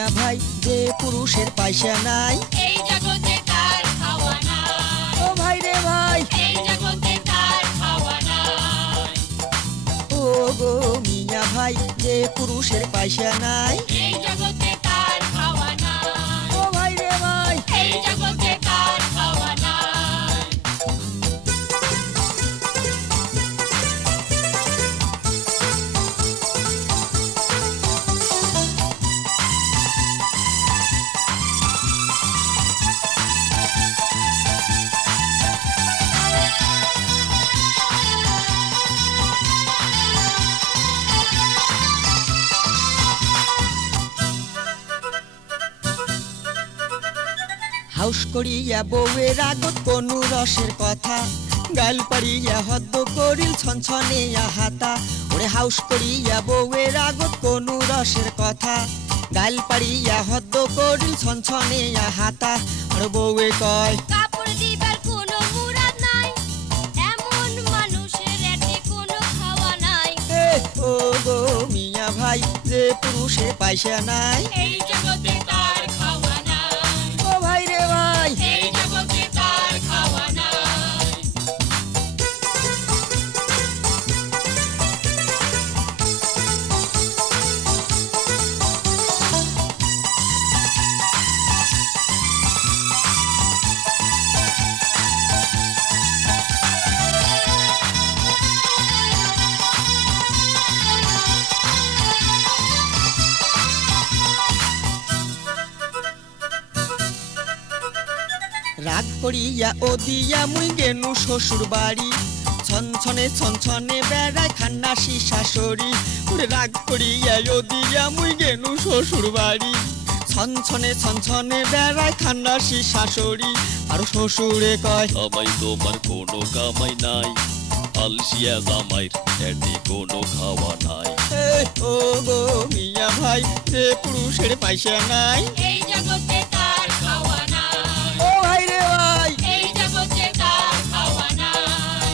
মিয়া ভাই যে পুরুষের পয়সা নাই এই জগতে তার খাওয়া নাই। ও ভাই রে ভাই এই জগতে তার খাওয়া নাই। ও গো মিয়া ভাই যে পুরুষের পয়সা নাই এই জগতে তার খাওয়া নাই। ও ভাই রে ভাই এই জগতে তার খাওয়া নাই। হাউস করিয়া বউয়ের আগত কোনো রসের কথা গাল পারিয়া হদ্দ করিল ছনছনিয়া হাতা ওরে হাউস করিয়া বউয়ের আগত কোনো রসের কথা গাল পারিয়া হদ্দ করিল ছনছনিয়া হাতা আর বউয়ে কয় কাপড় দিবার কোনো মুরাদ নাই, এমন মানুষের এতে কোনো খাওয়া নাই। এ ও গো মিয়া ভাই যে পুরুষের পয়সা নাই এই জগতে তার খাওয়া নাই। ও ভাই রে ভাই এই জগতে তার খাওয়া নাই। রাগ করিয়া ও দিয়া মুই গেনু শ্বশুর বাড়ি ছনছনে ছনছনে বেড়ায় খান্নাসি শাশুড়ি ওরে রাগ করিয়া ও দিয়া মুই গেনু শ্বশুর বাড়ি ছনছনে ছনছনে বেড়ায় খান্নাসি শাশুড়ি আর শ্বশুরে কয় জামাই তোমার কোনো কামাই নাই, আলসিয়া জামাইর এটি কোনো খাওয়া নাই। এ ও গো মিয়া ভাই যে পুরুষের পয়সা নাই এই জগতে তার খাওয়া নাই। ও ভাই রে ভাই এই জগতে তার খাওয়া নাই।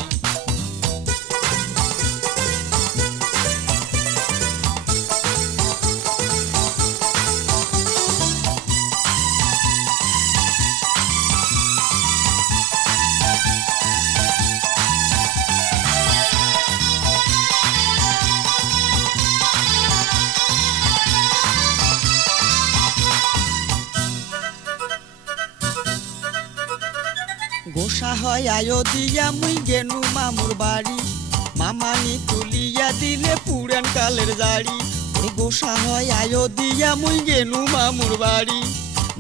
গোসা হয় আয়ো দিয়া মুই গেনু মামুর বাড়ি মামানি তুলিয়া দিলে পুরান কালের জাড়ি ওরে গোসা হয় আয়ো দিয়া মুই গেনু মামুর বাড়ি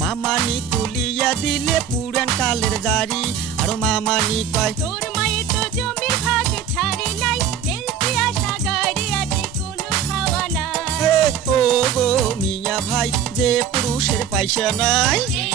মামানি তুলিয়া দিলে পুরান কালের জাড়ি আর মামানি কয় তোর মায়ের তো জমির ভাগ ছাড়ি নাই, তেলতি আশা গাড়ি আছে কোনো খাওয়া নাই। এ ও গো মিয়া ভাই যে পুরুষের পয়সা নাই এই